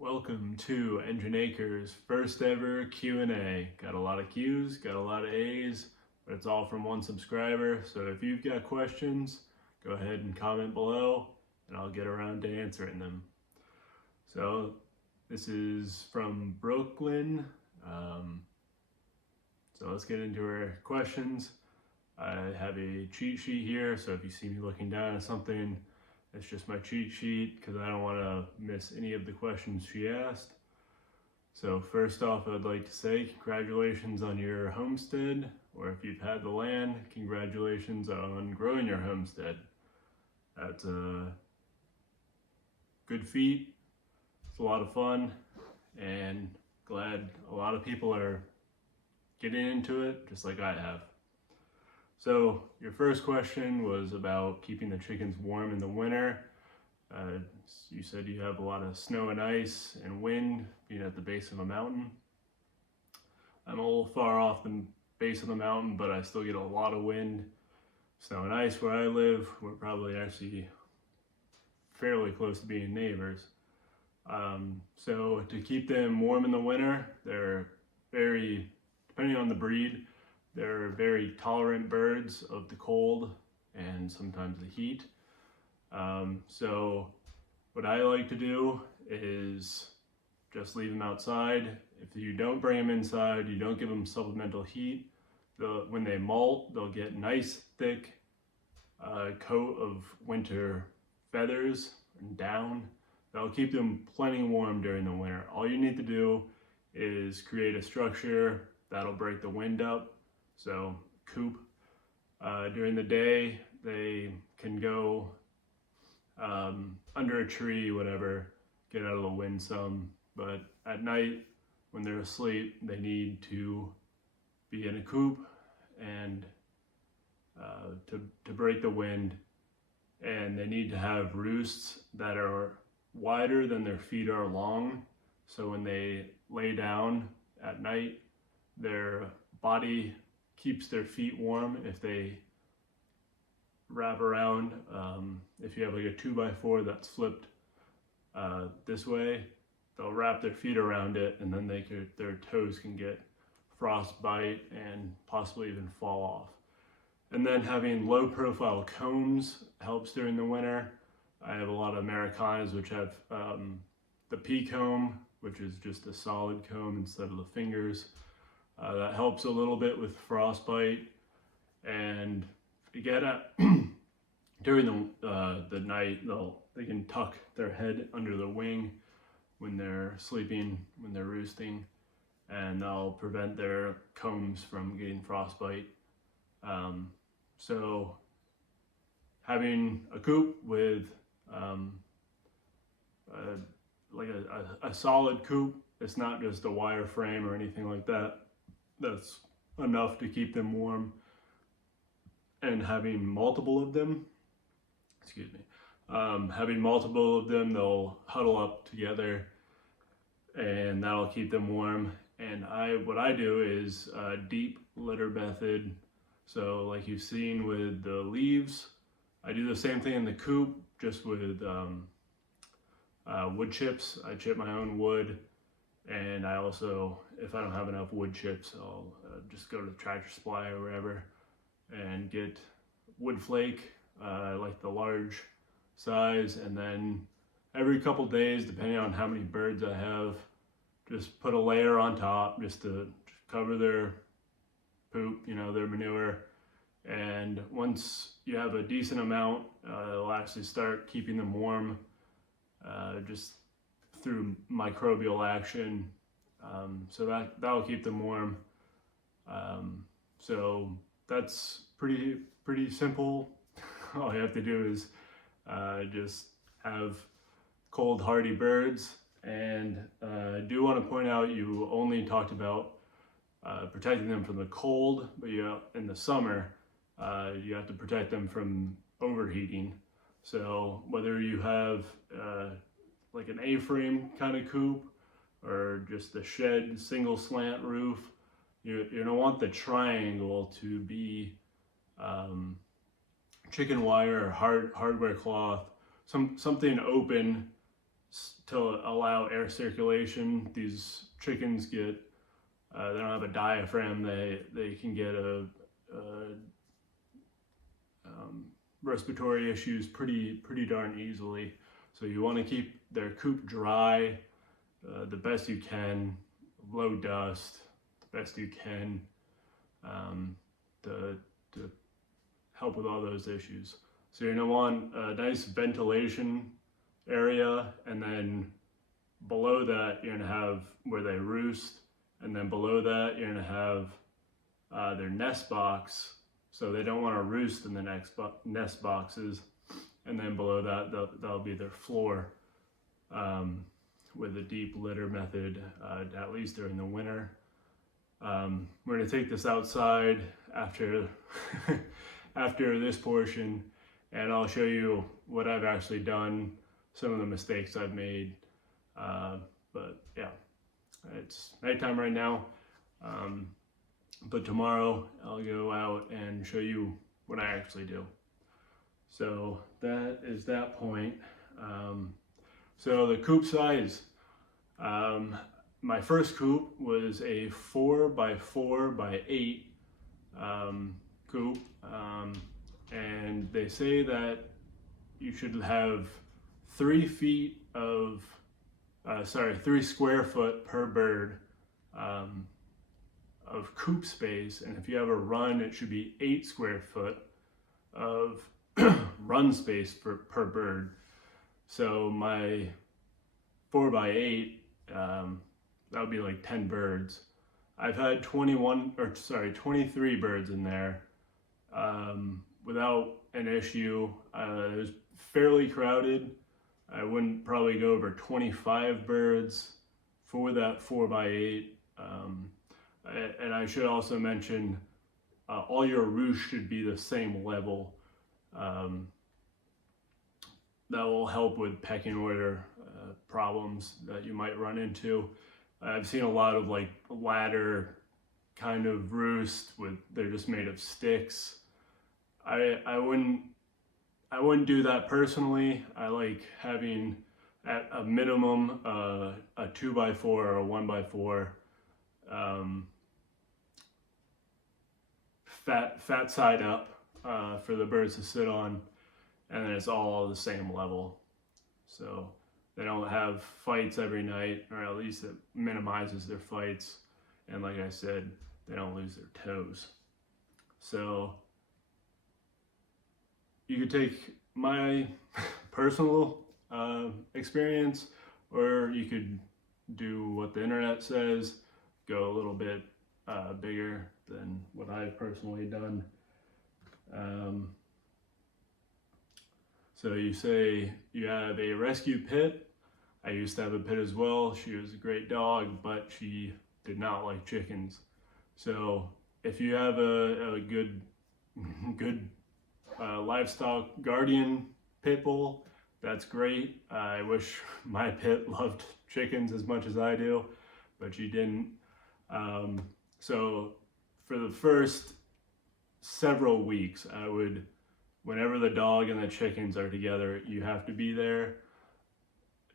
Welcome to Engine Acres' first ever Q&A. Got a lot of Q's, got a lot of A's, but it's all from one subscriber. So if you've got questions, go ahead and comment below and I'll get around to answering them. So this is from Brooklyn. So let's get into our questions. I have a cheat sheet here, so if you see me looking down at something, it's just my cheat sheet because I don't want to miss any of the questions she asked. So first off, I'd like to say congratulations on your homestead, or if you've had the land, congratulations on growing your homestead. That's a good feat. It's a lot of fun, and glad a lot of people are getting into it just like I have. So your first question was about keeping the chickens warm in the winter. You said you have a lot of snow and ice and wind being at the base of a mountain. I'm a little far off the base of the mountain, but I still get a lot of wind, snow and ice where I live. We're probably actually fairly close to being neighbors. So to keep them warm in the winter, they're very, depending on the breed, they're very tolerant birds of the cold and sometimes the heat. So what I like to do is just leave them outside. If you don't bring them inside, you don't give them supplemental heat, when they molt, they'll get nice thick coat of winter feathers and down. That'll keep them plenty warm during the winter. All you need to do is create a structure that'll break the wind up. So coop, during the day, they can go under a tree, whatever, get out of the wind some. But at night, when they're asleep, they need to be in a coop and to break the wind. And they need to have roosts that are wider than their feet are long. So when they lay down at night, their body keeps their feet warm. If they wrap around, if you have like a 2x4 that's flipped this way, they'll wrap their feet around it, and then their toes can get frostbite and possibly even fall off. And then having low profile combs helps during the winter. I have a lot of Americanas which have the pea comb, which is just a solid comb instead of the fingers. That helps a little bit with frostbite. And again, during the night, they can tuck their head under the wing when they're sleeping, when they're roosting, and they'll prevent their combs from getting frostbite. So having a coop with like a solid coop, it's not just a wire frame or anything like that. That's enough to keep them warm. And having multiple of them, having multiple of them, they'll huddle up together and that'll keep them warm. And what I do is deep litter method. So like you've seen with the leaves, I do the same thing in the coop, just with wood chips. I chip my own wood. And I also, if I don't have enough wood chips, I'll just go to the Tractor Supply or wherever and get wood flake, like the large size. And then every couple days, depending on how many birds I have, just put a layer on top just to cover their poop, their manure. And once you have a decent amount, it'll actually start keeping them warm, just through microbial action. So that'll keep them warm. So that's pretty simple. All you have to do is just have cold hardy birds. And I do want to point out, you only talked about protecting them from the cold, but in the summer you have to protect them from overheating. So whether you have like an A-frame kind of coop or just a shed single slant roof, you don't want the triangle to be chicken wire or hardware cloth, something open to allow air circulation. These chickens get they don't have a diaphragm. They can get a respiratory issues pretty darn easily. So you want to keep their coop dry the best you can, low dust, the best you can, to help with all those issues. So you're gonna want a nice ventilation area, and then below that you're gonna have where they roost, and then below that you're gonna have their nest box, so they don't want to roost in the nest boxes, and then below that that'll be their floor, with a deep litter method, at least during the winter. We're gonna take this outside after after this portion, and I'll show you what I've actually done, some of the mistakes I've made. But yeah, it's nighttime right now. But tomorrow I'll go out and show you what I actually do. So that is that point. So the coop size. My first coop was a 4x4x8 coop, and they say that you should have 3 square foot per bird of coop space, and if you have a run, it should be 8 square foot of run space per bird. So my 4x8, that would be like 10 birds. I've had 23 birds in there without an issue. It was fairly crowded. I wouldn't probably go over 25 birds for that 4x8. And I should also mention, all your roosts should be the same level. That will help with pecking order problems that you might run into. I've seen a lot of like ladder kind of roost they're just made of sticks. I wouldn't do that personally. I like having at a minimum a 2x4 or a 1x4 fat side up for the birds to sit on, and then it's all the same level, so they don't have fights every night, or at least it minimizes their fights, and like I said, they don't lose their toes. So you could take my personal experience, or you could do what the internet says, go a little bit bigger than what I've personally done. So you say you have a rescue pit. I used to have a pit as well. She was a great dog, but she did not like chickens. So if you have a good livestock guardian pit bull, that's great. I wish my pit loved chickens as much as I do, but she didn't. So for the first several weeks, I would, whenever the dog and the chickens are together, you have to be there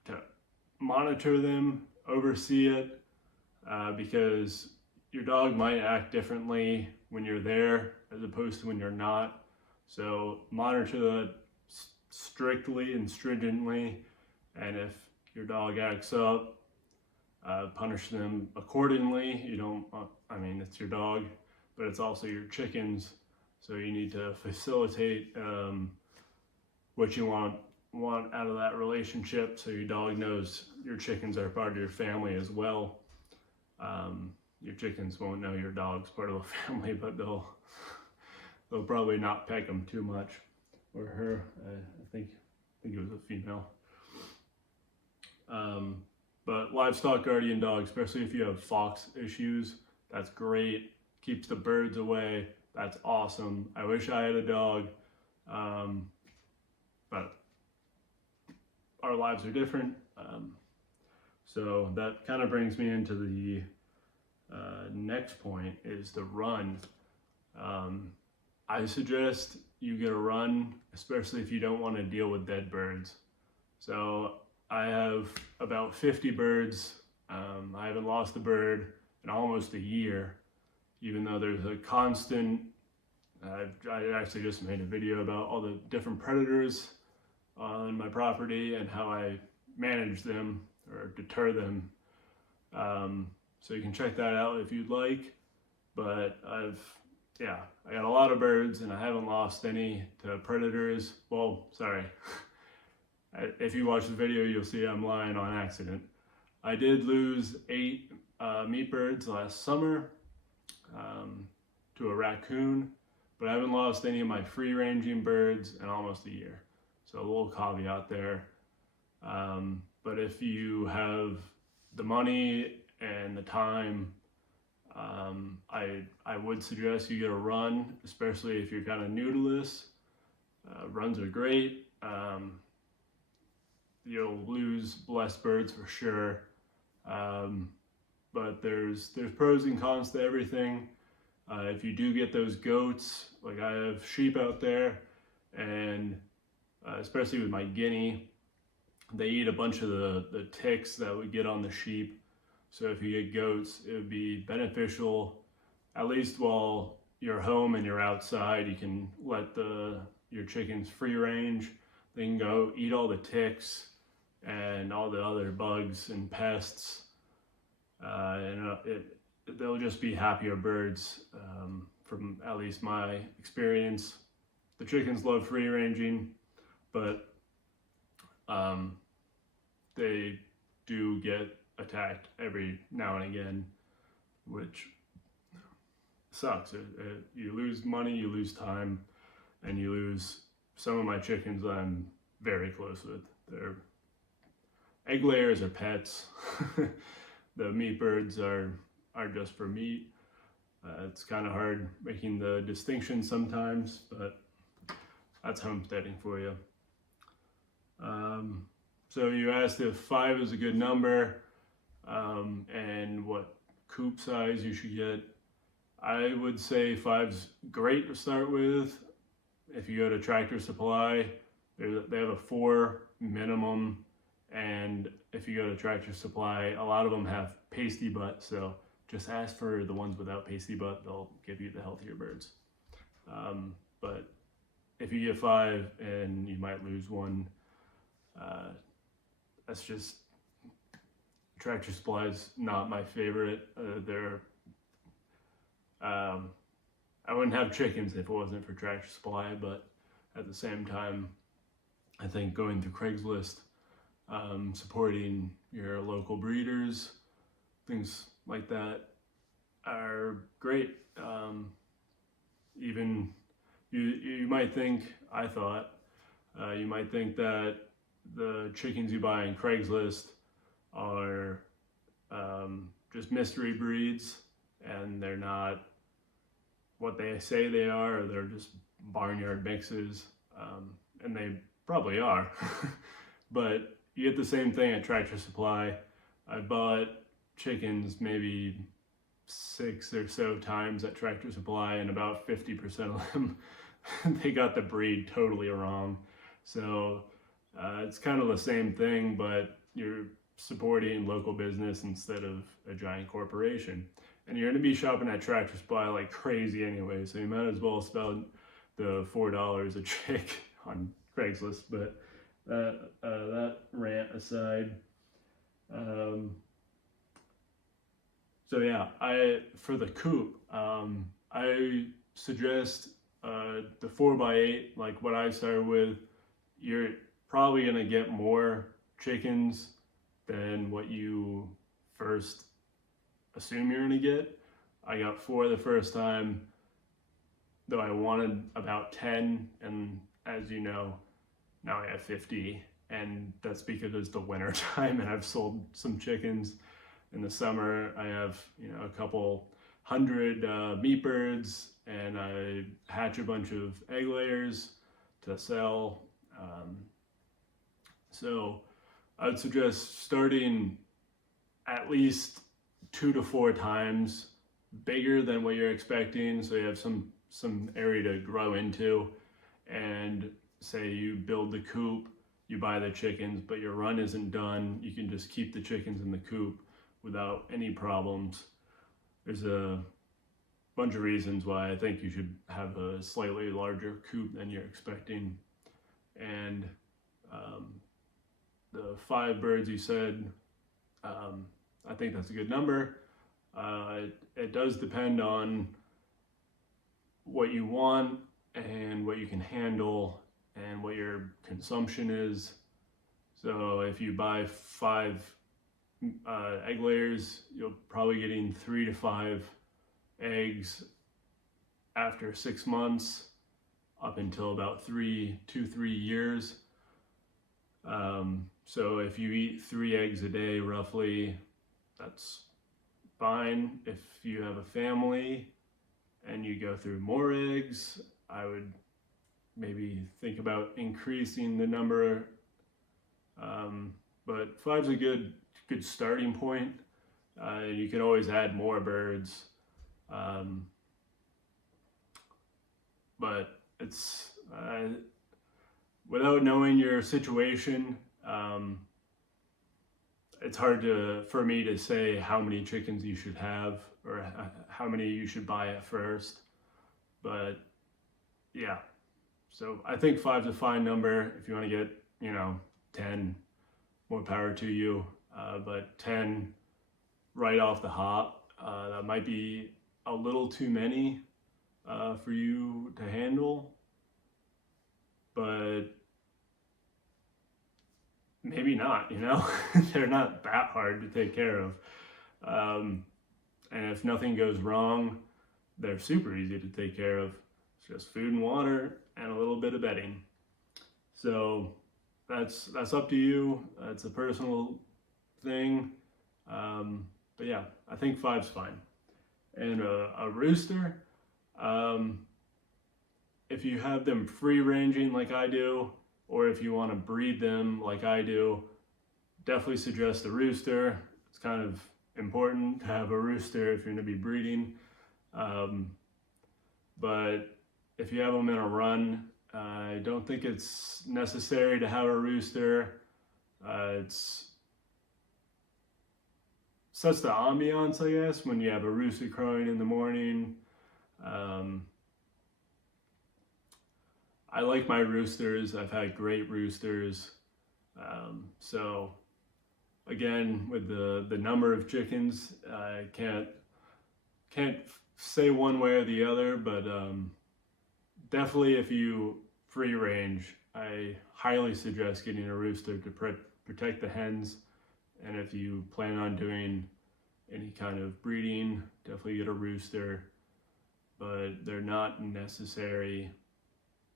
to monitor them, oversee it, because your dog might act differently when you're there as opposed to when you're not. So monitor that strictly and stringently, and if your dog acts up, punish them accordingly. You don't, I mean, it's your dog, but it's also your chickens, so you need to facilitate what you want out of that relationship, so your dog knows your chickens are part of your family as well. Your chickens won't know your dog's part of the family, but they'll probably not peck them too much, or her. I think it was a female. But livestock guardian dog, especially if you have fox issues, that's great. Keeps the birds away. That's awesome. I wish I had a dog, but our lives are different. So that kind of brings me into the next point, is the run. I suggest you get a run, especially if you don't want to deal with dead birds. So I have about 50 birds. I haven't lost a bird in almost a year, even though there's a constant. I actually just made a video about all the different predators on my property and how I manage them or deter them. So you can check that out if you'd like. But I got a lot of birds and I haven't lost any to predators. Well, sorry. If you watch the video, you'll see I'm lying on accident. I did lose 8 meat birds last summer to a raccoon, but I haven't lost any of my free-ranging birds in almost a year. So a little caveat there. But if you have the money and the time, I would suggest you get a run, especially if you're kind of new to this. Runs are great. You'll lose less birds for sure. But there's pros and cons to everything. If you do get those goats, like I have sheep out there, and especially with my guinea, they eat a bunch of the ticks that would get on the sheep. So if you get goats, it would be beneficial, at least while you're home and you're outside, you can let your chickens free range. They can go eat all the ticks and all the other bugs and pests. They'll just be happier birds, from at least my experience. The chickens love free ranging, but they do get attacked every now and again, which sucks. You lose money, you lose time, and you lose some of my chickens I'm very close with. They're egg layers are pets. The meat birds are just for meat. It's kind of hard making the distinction sometimes, but that's homesteading for you. So you asked if 5 is a good number, and what coop size you should get. I would say 5's great to start with. If you go to Tractor Supply, they have a 4 minimum, and if you go to Tractor Supply, a lot of them have pasty butt, so just ask for the ones without pasty butt. They'll give you the healthier birds. But if you get 5 and you might lose one, that's just, Tractor Supply is not my favorite. I wouldn't have chickens if it wasn't for Tractor Supply, but at the same time, I think going through Craigslist, supporting your local breeders, things like that are great. Even you might think, you might think that the chickens you buy on Craigslist are just mystery breeds, and they're not what they say they are, or they're just barnyard mixes, and they probably are. But you get the same thing at Tractor Supply. I bought chickens maybe 6 or so times at Tractor Supply, and about 50% of them they got the breed totally wrong. So it's kind of the same thing, but you're supporting local business instead of a giant corporation. And you're going to be shopping at Tractor Supply like crazy anyway, so you might as well spend the $4 a chick on Craigslist. But that rant aside, so yeah, for the coop, I suggest the 4x8, like what I started with. You're probably going to get more chickens than what you first assume you're gonna get. I got 4 the first time, though I wanted about 10, and as you know, now I have 50, and that's because it's the winter time and I've sold some chickens. In the summer, I have a couple hundred meat birds, and I hatch a bunch of egg layers to sell. So I would suggest starting at least 2 to 4 times bigger than what you're expecting, so you have some area to grow into. And say you build the coop you buy the chickens, but your run isn't done, you can just keep the chickens in the coop without any problems. There's a bunch of reasons why I think you should have a slightly larger coop than you're expecting. And the 5 birds you said, I think that's a good number. It does depend on what you want and what you can handle and what your consumption is. So if you buy 5 egg layers, you're probably getting 3 to 5 eggs after 6 months up until about 2-3 years. So if you eat 3 eggs a day roughly, that's fine. If you have a family and you go through more eggs, I would maybe think about increasing the number. But 5's a good starting point. You can always add more birds. But it's without knowing your situation, it's hard for me to say how many chickens you should have or how many you should buy at first. But yeah, so I think 5's a fine number. If you want to get 10, more power to you. But 10 right off the hop, that might be a little too many for you to handle, but maybe not, they're not that hard to take care of. And if nothing goes wrong, they're super easy to take care of. It's just food and water and a little bit of bedding. So that's up to you. It's a personal thing. But yeah, I think 5's fine. And a rooster, if you have them free ranging like I do, or if you want to breed them like I do, definitely suggest a rooster. It's kind of important to have a rooster if you're going to be breeding. But if you have them in a run, I don't think it's necessary to have a rooster. It's sets the ambiance, I guess, when you have a rooster crowing in the morning. I like my roosters. I've had great roosters. So again, with the number of chickens, I can't say one way or the other, but definitely if you free range, I highly suggest getting a rooster to protect the hens. And if you plan on doing any kind of breeding, definitely get a rooster, but they're not necessary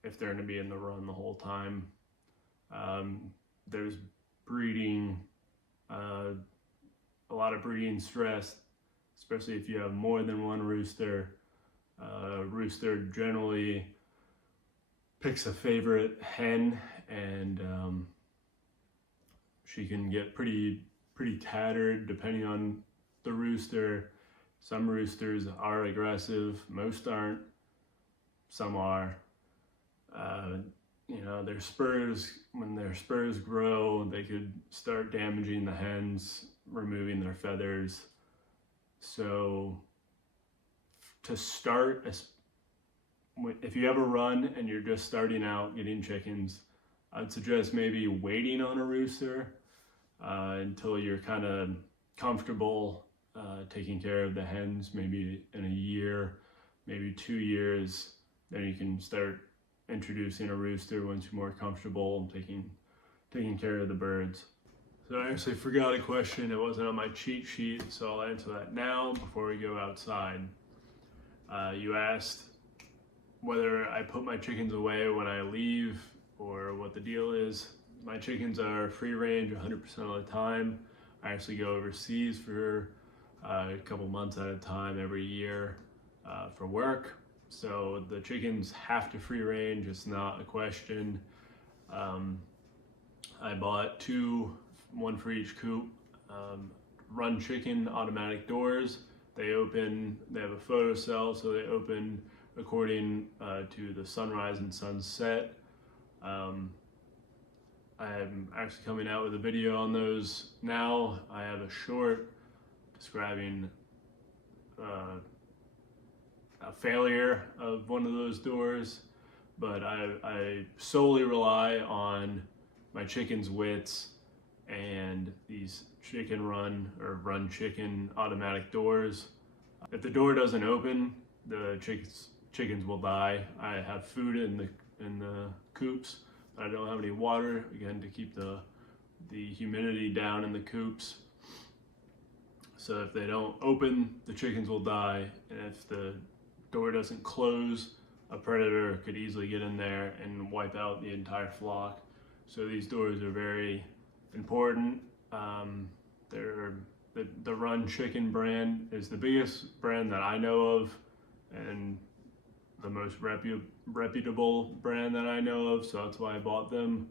if they're going to be in the run the whole time. There's breeding, a lot of breeding stress, especially if you have more than one rooster. Rooster generally picks a favorite hen, and she can get pretty tattered depending on the rooster. Some roosters are aggressive, most aren't, some are. Their spurs, when their spurs grow, they could start damaging the hens, removing their feathers. So to start, if you have a run and you're just starting out getting chickens, I'd suggest maybe waiting on a rooster until you're kind of comfortable taking care of the hens, maybe in a year, maybe 2 years. Then you can start introducing a rooster once you're more comfortable taking care of the birds. So I actually forgot a question. It wasn't on my cheat sheet, so I'll answer that now before we go outside. You asked whether I put my chickens away when I leave or what the deal is. My chickens are free range 100% of the time. I actually go overseas for a couple months at a time every year for work. So the chickens have to free range. It's not a question. I bought 2, one for each coop. Run chicken automatic doors. They have a photo cell, so they open according to the sunrise and sunset. I'm actually coming out with a video on those now. I have a short describing a failure of one of those doors, but I solely rely on my chicken's wits and these chicken run or run chicken automatic doors. If the door doesn't open, the chickens will die. I have food in the coops, but I don't have any water, again, to keep the humidity down in the coops. So if they don't open, the chickens will die, and if the door doesn't close, a predator could easily get in there and wipe out the entire flock. So these doors are very important. The Run Chicken brand is the biggest brand that I know of, and the most reputable brand that I know of, so that's why I bought them.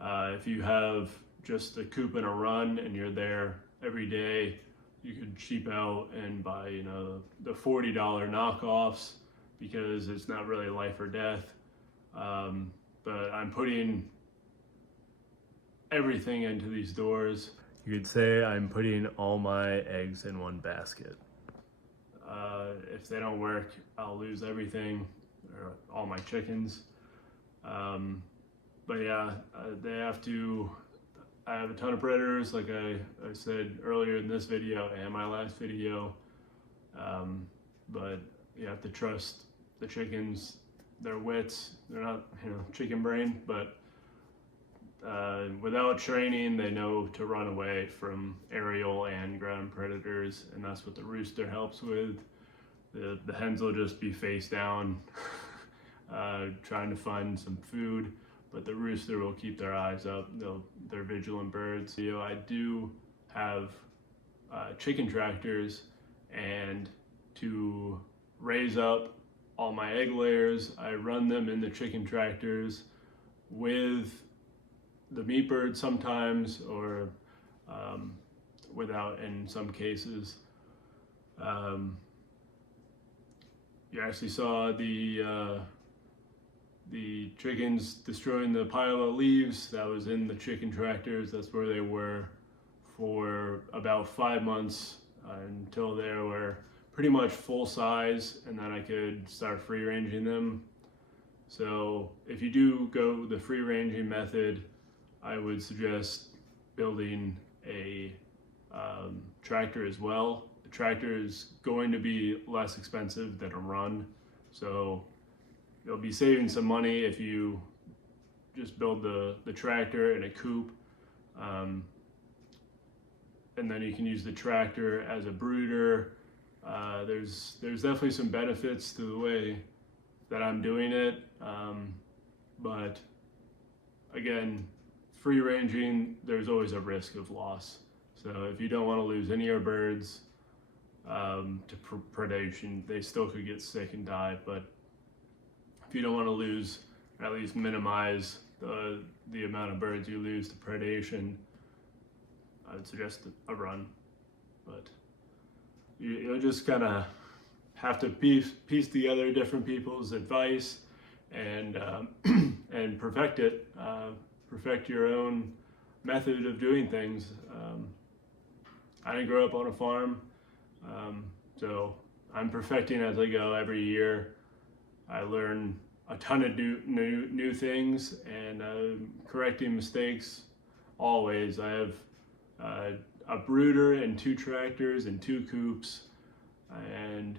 If you have just a coop and a run and you're there every day, you could cheap out and buy, you know, the $40 knockoffs, because it's not really life or death. But I'm putting everything into these doors. You could say I'm putting all my eggs in one basket. If they don't work, I'll lose everything, or all my chickens. But yeah, I have a ton of predators, like I said earlier in this video and my last video. But you have to trust the chickens, their wits. They're not, you know, chicken brain, but without training, they know to run away from aerial and ground predators, and that's what the rooster helps with. The hens will just be face down, trying to find some food, but the rooster will keep their eyes up. They're vigilant birds. You know, I do have chicken tractors, and to raise up all my egg layers, I run them in the chicken tractors with the meat bird sometimes, or without in some cases. You actually saw the chickens destroying the pile of leaves that was in the chicken tractors. That's where they were for about 5 months, until they were pretty much full size, and then I could start free ranging them. So if you do go the free ranging method, I would suggest building a tractor as well. The tractor is going to be less expensive than a run, so you'll be saving some money if you just build the tractor in a coop, and then you can use the tractor as a brooder. There's definitely some benefits to the way that I'm doing it, but again, free ranging, there's always a risk of loss. So if you don't want to lose any of your birds to predation, they still could get sick and die. But if you don't want to lose, or at least minimize the amount of birds you lose to predation, I would suggest a run. But you'll just kind of have to piece together different people's advice and and perfect it. Perfect your own method of doing things. I didn't grow up on a farm, so I'm perfecting as I go every year. I learn a ton of new things, and correcting mistakes always. I have a brooder and 2 tractors and 2 coops, and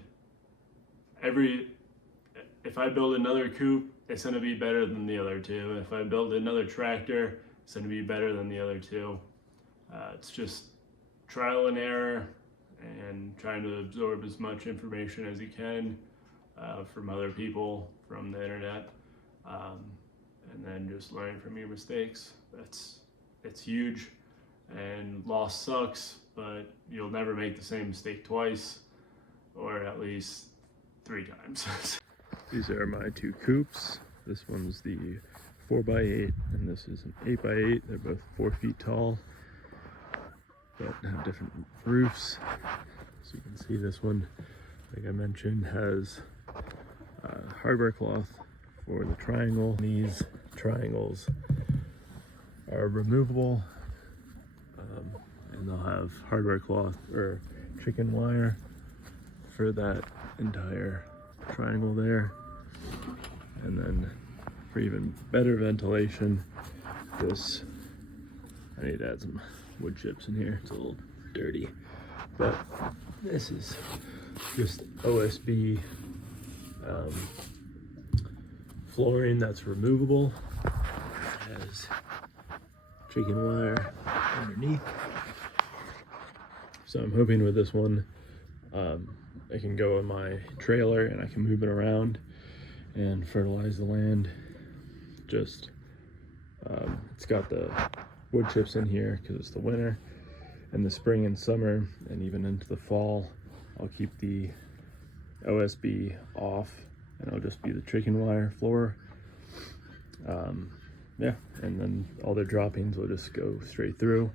if I build another coop, it's going to be better than the other 2. If I build another tractor, it's going to be better than the other 2. It's just trial and error, and trying to absorb as much information as you can from other people, from the internet, and then just learning from your mistakes. It's huge, and loss sucks, but you'll never make the same mistake twice, or at least 3 times. These are my 2 coops. This one's the 4x8, and this is an 8x8. They're both 4 feet tall, but have different roofs. So you can see this one, like I mentioned, has hardware cloth for the triangle. These triangles are removable, and they'll have hardware cloth or chicken wire for that entire triangle there. And then for even better ventilation, this, I need to add some wood chips in here, it's a little dirty, but this is just OSB flooring that's removable. It has chicken wire underneath. So I'm hoping with this one, it can go in my trailer and I can move it around and fertilize the land. Just, it's got the wood chips in here because it's the winter. In the spring and summer and even into the fall, I'll keep the OSB off and it'll just be the chicken wire floor. Yeah, and then all the droppings will just go straight through.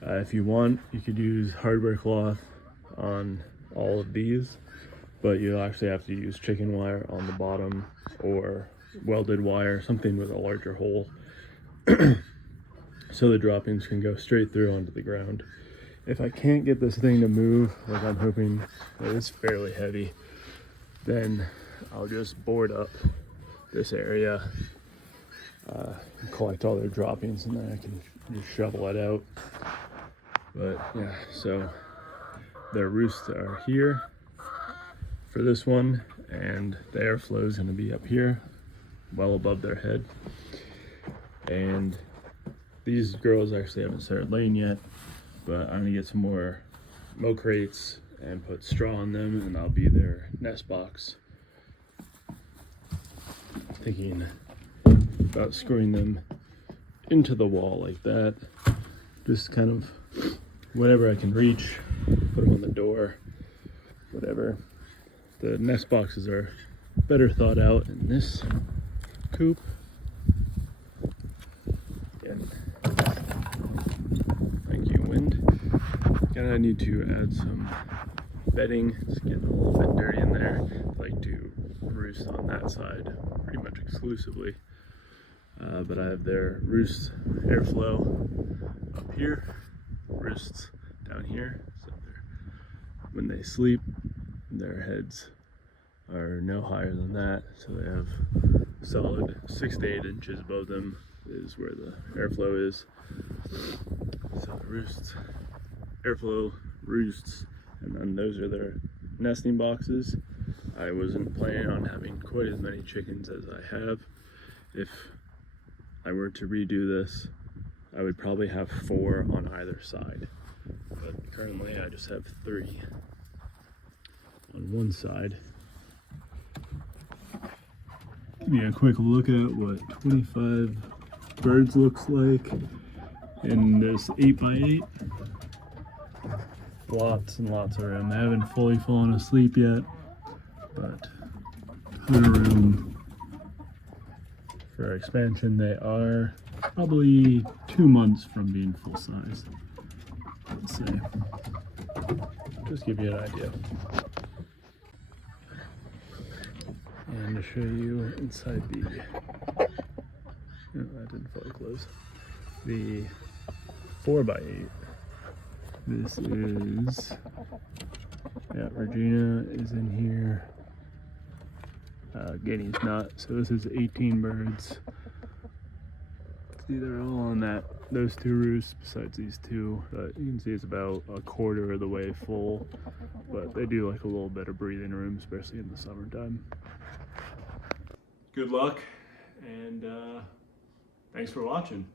If you want, you could use hardware cloth on all of these, but you'll actually have to use chicken wire on the bottom or welded wire, something with a larger hole, so the droppings can go straight through onto the ground. If I can't get this thing to move, like I'm hoping that it's fairly heavy, then I'll just board up this area, collect all their droppings, and then I can just shovel it out. But yeah, so their roosts are here for this one, and the airflow is going to be up here, well above their head. And these girls actually haven't started laying yet, but I'm gonna get some more mow crates and put straw in them, and that'll be their nest box. Thinking about screwing them into the wall like that, just kind of whatever I can reach, put them on the door, whatever. The nest boxes are better thought out in this coop. Again, thank you, wind. Gonna need to add some bedding. It's getting a little bit dirty in there. I like to roost on that side pretty much exclusively. But I have their roost airflow up here, roosts down here. So when they sleep, their heads are no higher than that. So they have solid 6 to 8 inches above them is where the airflow is. So the roosts, airflow, roosts, and then those are their nesting boxes. I wasn't planning on having quite as many chickens as I have. If I were to redo this, I would probably have 4 on either side. But currently I just have 3 on one side. Give me a quick look at what 25 birds looks like in this 8x8. Lots and lots of room. They haven't fully fallen asleep yet, but ton of room for expansion. They are probably 2 months from being full size, let's say. Just give you an idea. And to show you inside the, no, that didn't fully close, the 4x8. This is, yeah, Regina is in here. Guinea's not. So this is 18 birds. See, they're all on those 2 roosts besides these 2. But you can see it's about a quarter of the way full. But they do like a little bit of breathing room, especially in the summertime. Good luck, and thanks for watching.